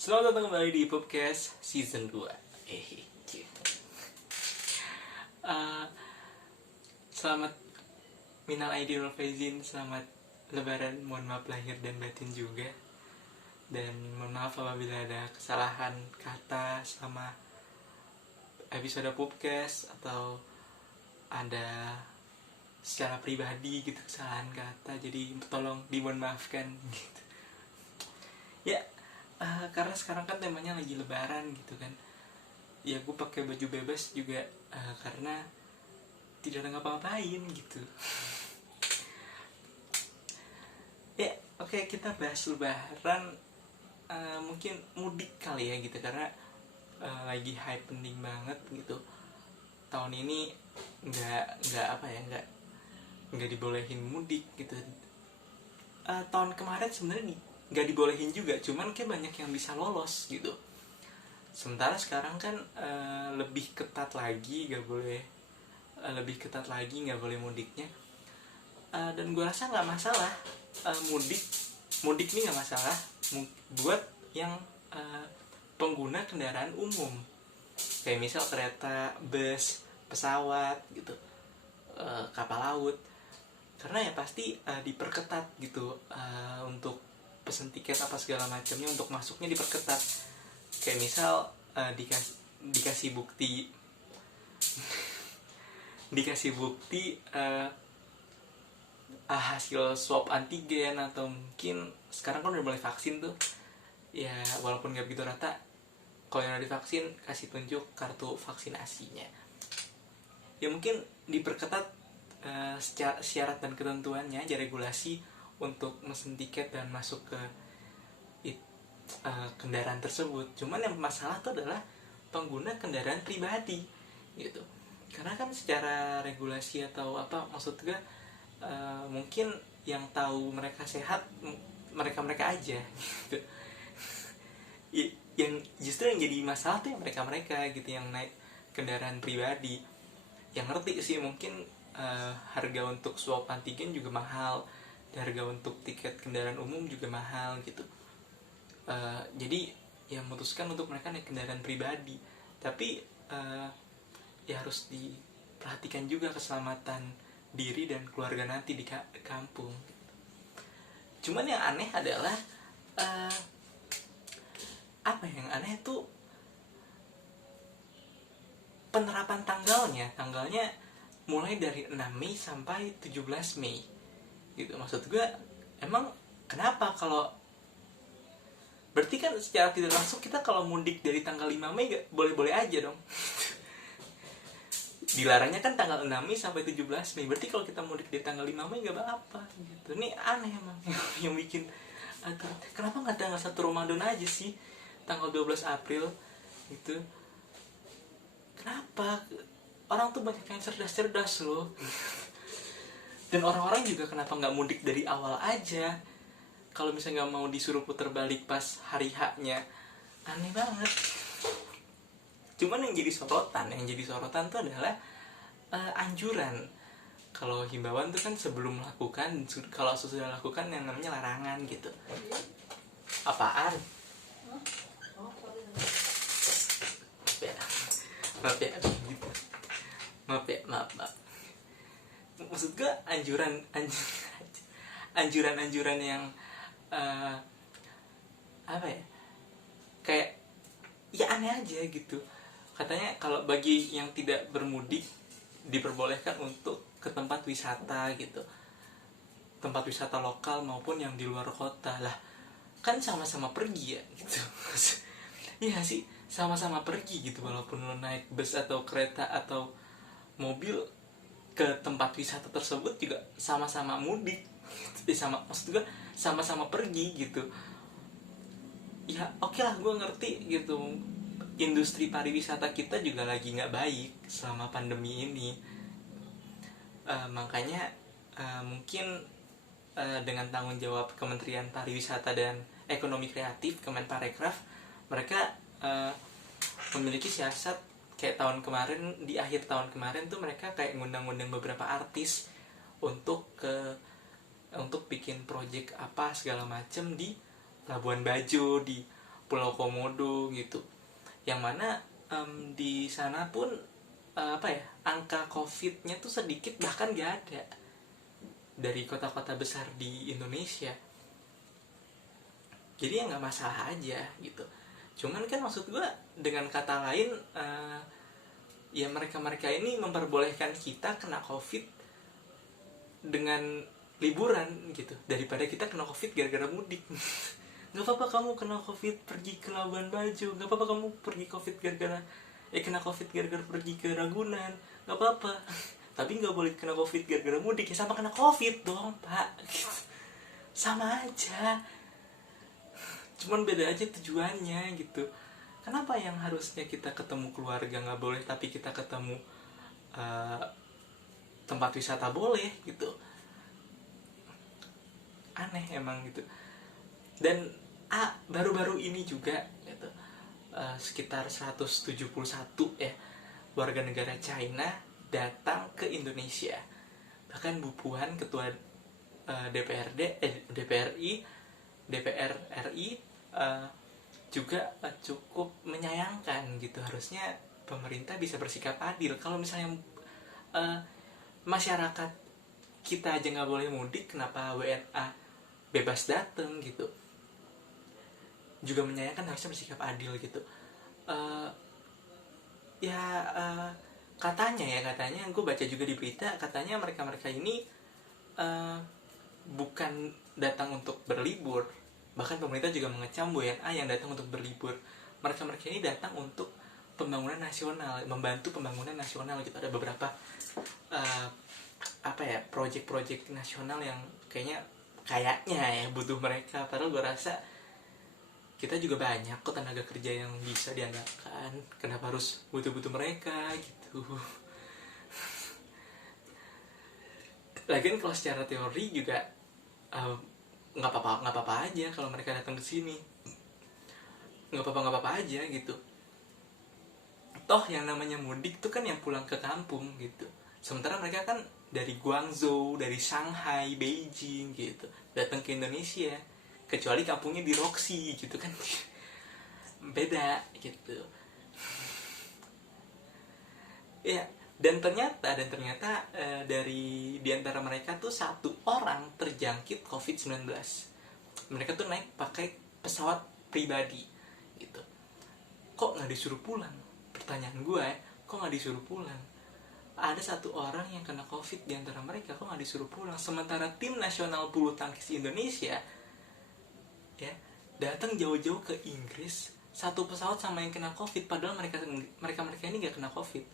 Selamat datang kembali di podcast season 2. Gitu. Eh, Selamat minal aidin wal faizin, selamat lebaran, mohon maaf lahir dan batin juga. Dan mohon maaf apabila ada kesalahan kata sama episode podcast atau ada secara pribadi gitu kesalahan kata, jadi tolong dimohon maafkan gitu. Ya, karena sekarang kan temanya lagi lebaran gitu kan. Ya gue pakai baju bebas juga karena tidak ada ngapa-ngapain gitu. Ya, oke, kita bahas lebaran, mungkin mudik kali ya gitu, karena lagi happening banget gitu. Tahun ini nggak apa ya, nggak dibolehin mudik gitu. Tahun kemarin sebenarnya nggak dibolehin juga, cuman kayak banyak yang bisa lolos gitu. Sementara sekarang kan lebih ketat lagi, nggak boleh mudiknya. Dan gue rasa nggak masalah, mudik ini nggak masalah buat yang pengguna kendaraan umum, kayak misal kereta, bus, pesawat gitu, kapal laut. Karena ya pasti diperketat gitu, untuk pesen tiket apa segala macamnya, untuk masuknya diperketat. Kayak misal dikasih bukti hasil swab antigen, atau mungkin sekarang kan udah mulai vaksin tuh ya, walaupun nggak begitu rata. Kalau yang udah divaksin, kasih tunjuk kartu vaksinasinya. Ya mungkin diperketat secara syarat dan ketentuannya aja, regulasi untuk mesen tiket dan masuk ke kendaraan tersebut. Cuman yang masalah tuh adalah pengguna kendaraan pribadi gitu. Karena kan secara regulasi atau apa, maksud gue mungkin yang tahu mereka sehat mereka aja gitu. Yang justru yang jadi masalah tuh yang mereka gitu, yang naik kendaraan pribadi. Yang ngerti sih mungkin harga untuk swab antigen juga mahal, dan harga untuk tiket kendaraan umum juga mahal gitu. Jadi ya memutuskan untuk mereka naik kendaraan pribadi. Tapi ya harus diperhatikan juga keselamatan diri dan keluarga nanti di kampung. Cuman yang aneh adalah yang aneh tuh penerapan tanggalnya mulai dari 6 Mei sampai 17 Mei gitu. Maksud gue, emang kenapa? Kalau berarti kan secara tidak langsung kita kalau mudik dari tanggal 5 Mei gak boleh-boleh aja dong. Dilarangnya kan tanggal 6 Mei sampai 17 Mei. Berarti kalau kita mudik di tanggal 5 Mei gak apa-apa gitu. Ini aneh emang yang bikin, aduh, kenapa gak tanggal 1 Ramadan aja sih, tanggal 12 April gitu. Kenapa? Orang tuh banyak yang cerdas-cerdas loh. Dan orang-orang juga kenapa gak mudik dari awal aja, kalau misalnya gak mau disuruh putar balik pas hari H-nya. Aneh banget. Cuman yang jadi sorotan tuh adalah anjuran. Kalau himbauan tuh kan sebelum melakukan, kalau sudah lakukan yang namanya larangan gitu. Apaan? Maaf ya gitu. Maaf. Maksud gue anjuran yang apa ya, kayak ya aneh aja gitu. Katanya kalau bagi yang tidak bermudik diperbolehkan untuk ke tempat wisata gitu, tempat wisata lokal maupun yang di luar kota. Lah kan sama-sama pergi ya gitu. Iya sih, sama-sama pergi gitu. Walaupun lo naik bus atau kereta atau mobil ke tempat wisata tersebut juga sama-sama mudik gitu. Maksud gue sama-sama pergi gitu. Ya oke lah, gue ngerti gitu, industri pariwisata kita juga lagi nggak baik selama pandemi ini. Makanya mungkin dengan tanggung jawab Kementerian Pariwisata dan Ekonomi Kreatif, Kemenparekraf, mereka memiliki siasat. Kayak tahun kemarin, di akhir tahun kemarin tuh mereka kayak ngundang-ngundang beberapa artis untuk bikin project apa segala macem di Labuan Bajo, di Pulau Komodo gitu, yang mana di sana pun angka COVID-nya tuh sedikit bahkan gak ada dari kota-kota besar di Indonesia. Jadi ya nggak masalah aja gitu. Cuman kan maksud gue dengan kata lain ya mereka ini memperbolehkan kita kena COVID dengan liburan gitu, daripada kita kena COVID gara-gara mudik. Nggak apa-apa kamu kena COVID pergi ke Labuan Bajo, nggak apa-apa kamu pergi COVID gara-gara kena COVID gara-gara pergi ke Ragunan, nggak apa-apa. Tapi nggak boleh kena COVID gara-gara mudik, ya sama kena COVID dong pak. Sama aja, cuman beda aja tujuannya gitu. Kenapa yang harusnya kita ketemu keluarga nggak boleh, tapi kita ketemu tempat wisata boleh gitu? Aneh emang gitu. Dan baru-baru ini juga gitu, sekitar 171 ya warga negara China datang ke Indonesia. Bahkan Bu Puan, ketua DPR RI juga cukup menyayangkan gitu. Harusnya pemerintah bisa bersikap adil. Kalau misalnya masyarakat kita aja nggak boleh mudik, kenapa WNA bebas datang gitu? Juga menyayangkan, harusnya bersikap adil gitu. Katanya gue baca juga di berita, katanya mereka ini bukan datang untuk berlibur. Bahkan pemerintah juga mengecam WNA yang datang untuk berlibur. Mereka ini datang untuk pembangunan nasional, membantu pembangunan nasional gitu. Ada beberapa proyek-proyek nasional yang kayaknya ya butuh mereka. Padahal gue rasa kita juga banyak kok tenaga kerja yang bisa diandalkan. Kenapa harus butuh mereka gitu? Lagian kalau secara teori juga nggak apa-apa aja kalau mereka datang ke sini. Nggak apa-apa aja gitu. Toh yang namanya mudik tuh kan yang pulang ke kampung gitu. Sementara mereka kan dari Guangzhou, dari Shanghai, Beijing gitu, datang ke Indonesia. Kecuali kampungnya di Roxy gitu kan. Beda gitu. Ya, dan ternyata dari diantara mereka tuh 1 orang terjangkit COVID-19. Mereka tuh naik pakai pesawat pribadi gitu. Kok nggak disuruh pulang? Pertanyaan gue, kok nggak disuruh pulang? Ada 1 orang yang kena COVID diantara mereka, kok nggak disuruh pulang? Sementara tim nasional bulu tangkis Indonesia ya datang jauh-jauh ke Inggris, 1 pesawat sama yang kena COVID, padahal mereka ini nggak kena COVID,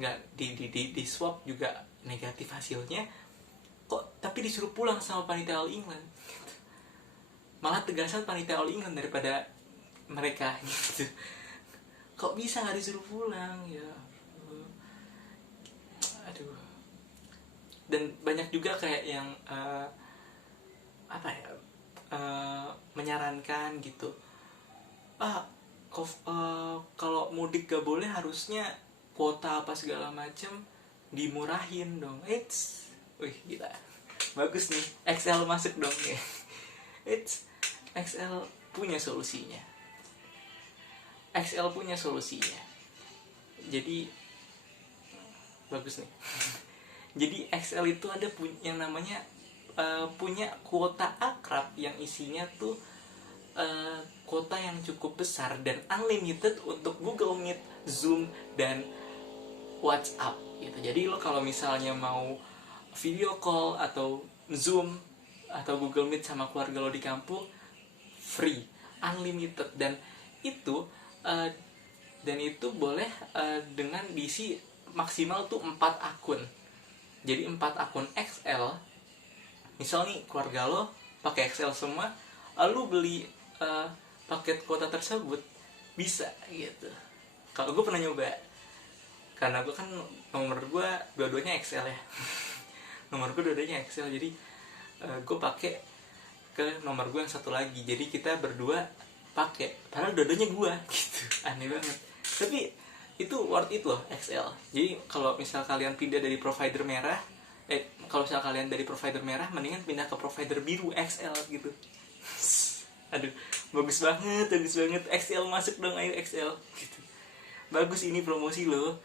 nggak di swab juga negatif hasilnya, kok tapi disuruh pulang sama panitia All England. Malah tegasan panitia All England daripada mereka gitu. Kok bisa nggak disuruh pulang ya? Aduh. Dan banyak juga kayak yang menyarankan gitu, kalau mudik gak boleh, harusnya kuota apa segala macam dimurahin dong. Wih gila, bagus nih, XL masuk dong ya. XL punya solusinya. Jadi bagus nih. Jadi XL itu ada yang namanya punya kuota akrab yang isinya tuh kuota yang cukup besar dan unlimited untuk Google Meet, Zoom, dan WhatsApp gitu. Jadi lo kalau misalnya mau video call atau Zoom atau Google Meet sama keluarga lo di kampung, free, unlimited, dan itu boleh dengan diisi maksimal tuh 4 akun. Jadi 4 akun XL. Misal nih keluarga lo pakai XL semua, lo beli paket kuota tersebut bisa gitu. Kalau gue pernah nyoba, karena gue kan nomor gue dua-duanya XL ya. Nomor gue dua-duanya XL, jadi gue pakai ke nomor gue yang 1 lagi. Jadi kita berdua pakai, padahal dua-duanya gue gitu. Aneh banget. Tapi itu worth it loh XL. Jadi kalau misal kalian pindah dari provider merah, mendingan pindah ke provider biru XL gitu. Aduh, bagus banget XL masuk dong, ayo XL gitu. Bagus ini promosi lo.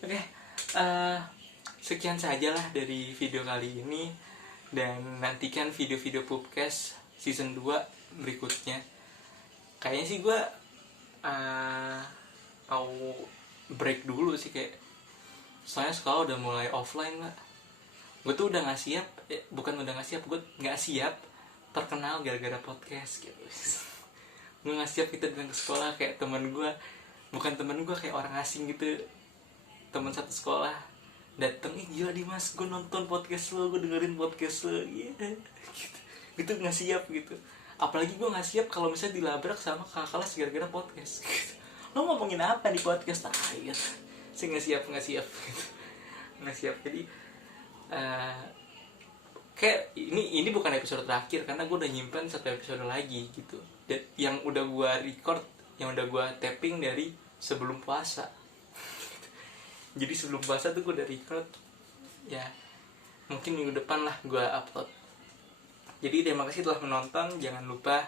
Oke, sekian sajalah dari video kali ini, dan nantikan video-video Pupcast season 2 berikutnya. Kayaknya sih gue mau break dulu sih, kayak soalnya sekolah udah mulai offline lah. Gue tuh udah gak siap, gue gak siap terkenal gara-gara podcast gitu. Gue gak siap kita datang ke sekolah kayak teman gue, bukan teman gue, kayak orang asing gitu, teman satu sekolah dateng, gila Dimas, gue nonton podcast lo, gue dengerin podcast lo, gitu. Gitu gak siap gitu. Apalagi gue gak siap kalau misalnya dilabrak sama kakak kelas gara-gara podcast gitu. Lo ngomongin apa di podcast? Gitu. Saya gak siap gitu. Gak siap. Jadi kayak ini bukan episode terakhir, karena gue udah nyimpen satu episode lagi gitu, dan yang udah gue record, yang udah gue tapping dari sebelum puasa. Jadi sebelum puasa tuh gue udah record, ya mungkin minggu depan lah gue upload. Jadi terima kasih telah menonton, jangan lupa